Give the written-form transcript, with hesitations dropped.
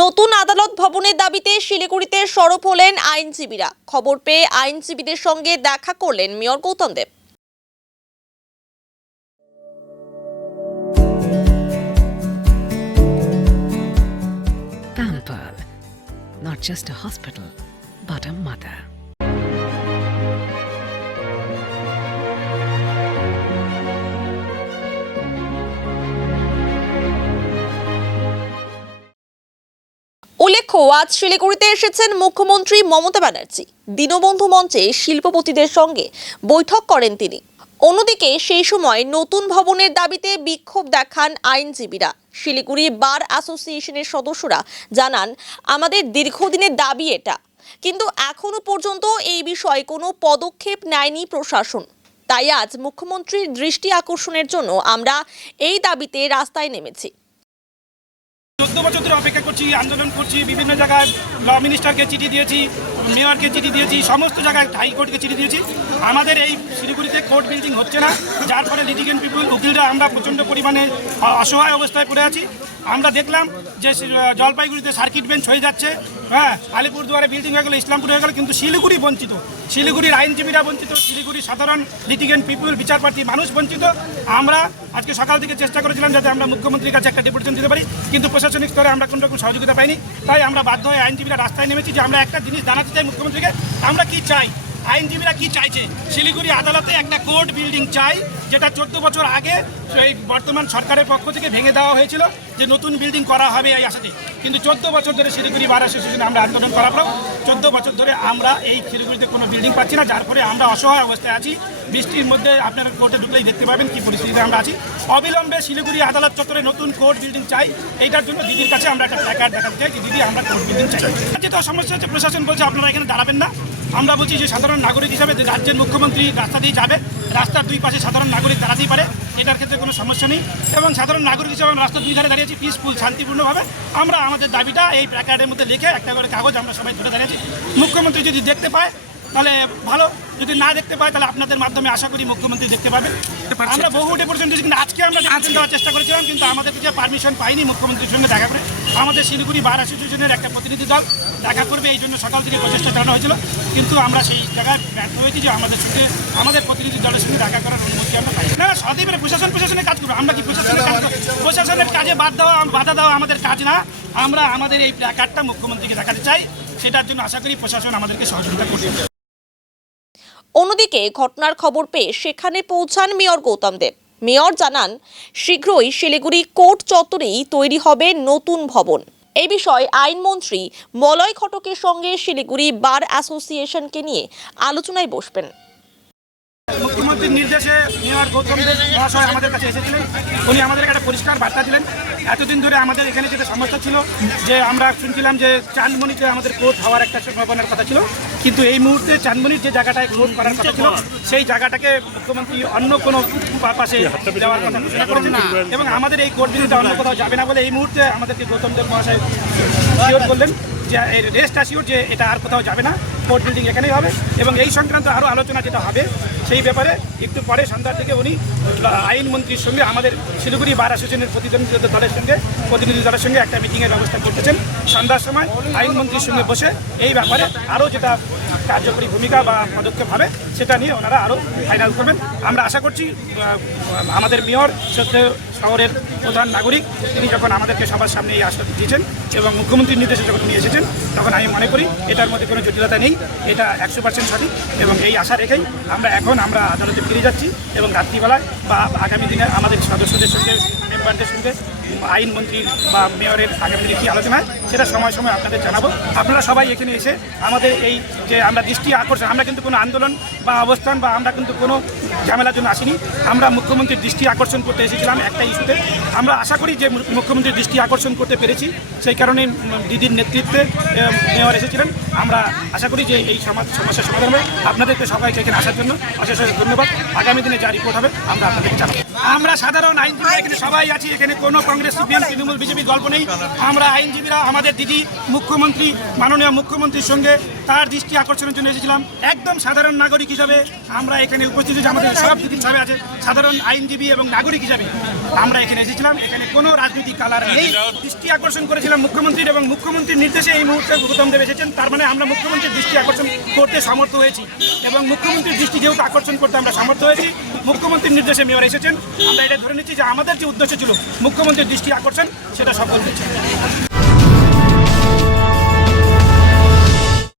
নতুন আদালত ভবনের দাবিতে শিলিগুড়িতে সরব হলেন আইনজীবীরা। খবর পেয়ে আইনজীবীদের সঙ্গে দেখা করলেন mayor Gautam Deb. Pamper, not just a hospital, but a mother. উল্লেখ্য, আজ শিলিগুড়িতে এসেছেন মুখ্যমন্ত্রী মমতা ব্যানার্জি। দীনবন্ধু মঞ্চে শিল্পপতিদের সঙ্গে বৈঠক করেন তিনি। অন্যদিকে সেই সময় নতুন ভবনের দাবিতে বিক্ষোভ দেখান আইনজীবীরা। শিলিগুড়ি বার অ্যাসোসিয়েশনের সদস্যরা জানান, আমাদের দীর্ঘদিনের দাবি এটা, কিন্তু এখনো পর্যন্ত এই বিষয়ে কোনো পদক্ষেপ নেয়নি প্রশাসন। তাই আজ মুখ্যমন্ত্রীর দৃষ্টি আকর্ষণের জন্য আমরা এই দাবিতে রাস্তায় নেমেছি। 14 বছর ধরে অপেক্ষা করছি, আন্দোলন করছি, বিভিন্ন জায়গায় ল মিনিস্টারকে চিঠি দিয়েছি, মেয়রকে চিঠি দিয়েছি, সমস্ত জায়গায় হাইকোর্টকে চিঠি দিয়েছি। আমাদের এই শিলিগুড়িতে কোর্ট বিল্ডিং হচ্ছে না, যার ফলে লিটিগেন্ট পিপুল উকিলরা আমরা প্রচণ্ড পরিমাণে অসহায় অবস্থায় পড়ে আছি। আমরা দেখলাম যে জলপাইগুড়িতে সার্কিট বেঞ্চ হয়ে যাচ্ছে, আলিপুরদুয়ারে বিল্ডিং হয়ে গেলো, ইসলামপুর হয়ে গেলো, কিন্তু শিলিগুড়ি বঞ্চিত। শিলিগুড়ির আইনজীবীরা বঞ্চিত, শিলিগুড়ির সাধারণ লিটিগেন্ট পিপুল, বিচারপ্রার্থী মানুষ বঞ্চিত। আমরা আজকে সকাল থেকে চেষ্টা করেছিলাম যাতে আমরা মুখ্যমন্ত্রীর কাছে একটা ডেপুটেশন দিতে পারি, কিন্তু প্রশাসনিক স্তরে আমরা কোনো রকম সহযোগিতা পাইনি। তাই আমরা বাধ্য হয়ে আইনজীবীরা রাস্তায় নেমেছি যে আমরা একটা জিনিস জানাতে চাই মুখ্যমন্ত্রীকে, আমরা কি চাই, আইনজীবীরা কি চাইছে। শিলিগুড়ি আদালতে একটা কোর্ট বিল্ডিং চাই, যেটা 14 বছর আগে এই বর্তমান সরকারের পক্ষ থেকে ভেঙে দেওয়া হয়েছিল, যে নতুন বিল্ডিং করা হবে এই আশাতে। কিন্তু 14 বছর ধরে শিলিগুড়ি বার অ্যাসোসিয়েশনে আমরা আন্দোলন করার 14 বছর ধরে আমরা এই শিলিগুড়িতে কোনো বিল্ডিং পাচ্ছি না, যার ফলে আমরা অসহায় অবস্থায় আছি। বৃষ্টির মধ্যে আপনারা কোর্টে ঢুকলেই দেখতে পাবেন কি পরিস্থিতিতে আমরা আছি। অবিলম্বে শিলিগুড়ি আদালত চত্বরে নতুন কোর্ট বিল্ডিং চাই। এইটার জন্য দিদির কাছে আমরা একটা প্ল্যাকার্ড দেখাতে চাই যে দিদি আমরা কোর্ট বিল্ডিং চাই। যেটা সমস্যা হচ্ছে, প্রশাসন বলছে আপনারা এখানে দাঁড়াবেন না। আমরা বলছি যে সাধারণ নাগরিক হিসাবে রাজ্যের মুখ্যমন্ত্রী রাস্তা দিয়ে যাবে, রাস্তার দুই পাশে সাধারণ নাগরিক দাঁড়াতেই পারে, এটার ক্ষেত্রে কোনো সমস্যা নেই। এবং সাধারণ নাগরিক হিসাবে আমরা রাস্তার দুই ধারে দাঁড়িয়েছি পিসফুল, শান্তিপূর্ণভাবে। আমরা আমাদের দাবিটা এই প্ল্যাকার্ডের মধ্যে লিখে একটা করে কাগজ আমরা সবাই ধরে দাঁড়িয়েছি। মুখ্যমন্ত্রী যদি দেখতে পায় তাহলে ভালো, যদি না দেখতে পায় তাহলে আপনাদের মাধ্যমে আশা করি মুখ্যমন্ত্রী দেখতে পাবেন। আমরা বহু ডেপুটেশন দিয়েছি, কিন্তু আজকে আমরা ডেপুটেশন দেওয়ার চেষ্টা করেছিলাম, কিন্তু আমাদের কিছু পারমিশন পাইনি মুখ্যমন্ত্রীর সঙ্গে দেখা করে। আমাদের শিলিগুড়ি বার অ্যাসোসিয়েশনের একটা প্রতিনিধি দল দেখা করবে, এই জন্য সকাল থেকে প্রচেষ্টা চালানো হয়েছিল, কিন্তু আমরা সেই জায়গায় ব্যর্থ হয়েছি যে আমাদের প্রতিনিধি দলের সঙ্গে দেখা করার অনুমতি আমরা পাই না। সদীপের প্রশাসনের কাজ করবো, আমরা কি প্রশাসনের কাজ করবো? প্রশাসনের কাজে বাধা দেওয়া আমাদের কাজ না। আমরা আমাদের এই প্ল্যাকার্ডটা মুখ্যমন্ত্রীকে দেখাতে চাই, সেটার জন্য আশা করি প্রশাসন আমাদেরকে সহযোগিতা করবে। অন্যদিকে ঘটনার খবর পেয়ে সেখানে পৌঁছান মেয়র গৌতম দেব। মেয়র জানান, শীঘ্রই শিলিগুড়ি কোর্ট চত্বরেই তৈরি হবে নতুন ভবন। এই বিষয়ে আইনমন্ত্রী মলয় ঘটকের সঙ্গে শিলিগুড়ি বার অ্যাসোসিয়েশনকে নিয়ে আলোচনায় বসবেন। মুখ্যমন্ত্রীর নির্দেশে মেয়র গৌতম দেব মহাশয় আমাদের কাছে এসেছিলেন। উনি আমাদেরকে একটা পরিষ্কার বার্তা দিলেন। এতদিন ধরে আমাদের এখানে যেটা সমস্যা ছিল, যে আমরা শুনছিলাম যে চাঁদমণিতে আমাদের কোর্ট হওয়ার একটা সম্ভাবনার কথা ছিল, কিন্তু এই মুহূর্তে চাঁদমণির যে জায়গাটায় কোর্ট করার কথা ছিল, সেই জায়গাটাকে মুখ্যমন্ত্রী অন্য কোনো পাশে দেওয়ার কথা ঘোষণা করেছেন, এবং আমাদের এই কোর্ট বিল্ডিংটা অন্য কোথাও যাবে না বলে এই মুহূর্তে আমাদেরকে গৌতম দেব মহাশয় শিওর করলেন যে রেস্ট আসিওর যে এটা আর কোথাও যাবে না, কোর্ট বিল্ডিং এখানেই হবে। এবং এই সংক্রান্ত আরও আলোচনা যেটা হবে সেই ব্যাপারে একটু পরে সন্ধ্যার দিকে উনি আইনমন্ত্রীর সঙ্গে আমাদের শিলিগুড়ি বার অ্যাসোসিয়েশনের প্রতিনিধি দলের সঙ্গে একটা মিটিংয়ের ব্যবস্থা করতেছেন। সন্ধ্যার সময় আইনমন্ত্রীর সঙ্গে বসে এই ব্যাপারে আরও যেটা কার্যকরী ভূমিকা বা পদক্ষেপ হবে সেটা নিয়ে ওনারা আরও ফাইনাল করবেন। আমরা আশা করছি আমাদের মেয়র শহরের প্রধান নাগরিক, তিনি যখন আমাদেরকে সবার সামনে এই আশ্বাস দিয়েছেন এবং মুখ্যমন্ত্রীর নির্দেশে যখন নিয়ে এসেছেন, তখন আমি মনে করি এটার মধ্যে কোনো জটিলতা নেই, এটা 100% সঠিক। এবং এই আশা রেখেই আমরা আদালতে ফিরে যাচ্ছি, এবং রাত্রিবেলায় বা আগামী দিনে আমাদের সদস্যদের সঙ্গে, মেম্বারদের সঙ্গে আইনমন্ত্রী বা মেয়রের আগামী দিনে কী আলোচনা হয় সেটা সময় আপনাদের জানাবো। আপনারা সবাই এখানে এসে আমাদের এই যে আমরা দৃষ্টি আকর্ষণ, আমরা কিন্তু কোনো আন্দোলন বা অবস্থান বা আমরা কিন্তু কোনো ঝামেলার জন্য আসিনি। আমরা মুখ্যমন্ত্রীর দৃষ্টি আকর্ষণ করতে এসেছিলাম একটা ইস্যুতে। আমরা আশা করি যে মুখ্যমন্ত্রীর দৃষ্টি আকর্ষণ করতে পেরেছি, সেই কারণে দিদির নেতৃত্বে মেয়র এসেছিলেন। আমরা আশা করি যে এই সমস্যার সমাধান হবে। আপনাদেরকে সবাইকে এখানে আসার জন্য অশেষ ধন্যবাদ। আগামী দিনে যা রিপোর্ট হবে আমরা আপনাদেরকে জানাবো। আমরা সাধারণ আইনজীবীরা এখানে সবাই আছি, এখানে কোনো কংগ্রেস, সিপিএম, তৃণমূল, বিজেপির গল্প নেই। আমরা আইনজীবীরা আমাদের দিদি মুখ্যমন্ত্রী, মাননীয় মুখ্যমন্ত্রীর সঙ্গে তার দৃষ্টি আকর্ষণের জন্য এসেছিলাম। একদম সাধারণ নাগরিক হিসাবে আমরা এখানে উপস্থিত হয়েছি। আমাদের সব হিসাবে আছে, সাধারণ আইনজীবী এবং নাগরিক হিসাবে আমরা এখানে এসেছিলাম। এখানে কোনো রাজনৈতিক কালার নেই। দৃষ্টি আকর্ষণ করেছিলাম মুখ্যমন্ত্রীর, এবং মুখ্যমন্ত্রীর নির্দেশে এই মুহূর্তে গৌতম দেব এসেছেন। তার মানে আমরা মুখ্যমন্ত্রীর দৃষ্টি আকর্ষণ করতে সমর্থ হয়েছি, এবং মুখ্যমন্ত্রীর দৃষ্টি যেহেতু আকর্ষণ করতে আমরা সমর্থ হয়েছি, মুখ্যমন্ত্রীর নির্দেশে মেয়র এসেছেন। আমরা এটা ধরে নিচ্ছি যে আমাদের যে উদ্দেশ্য ছিল মুখ্যমন্ত্রীর দৃষ্টি আকর্ষণ, সেটা সফল হয়েছে।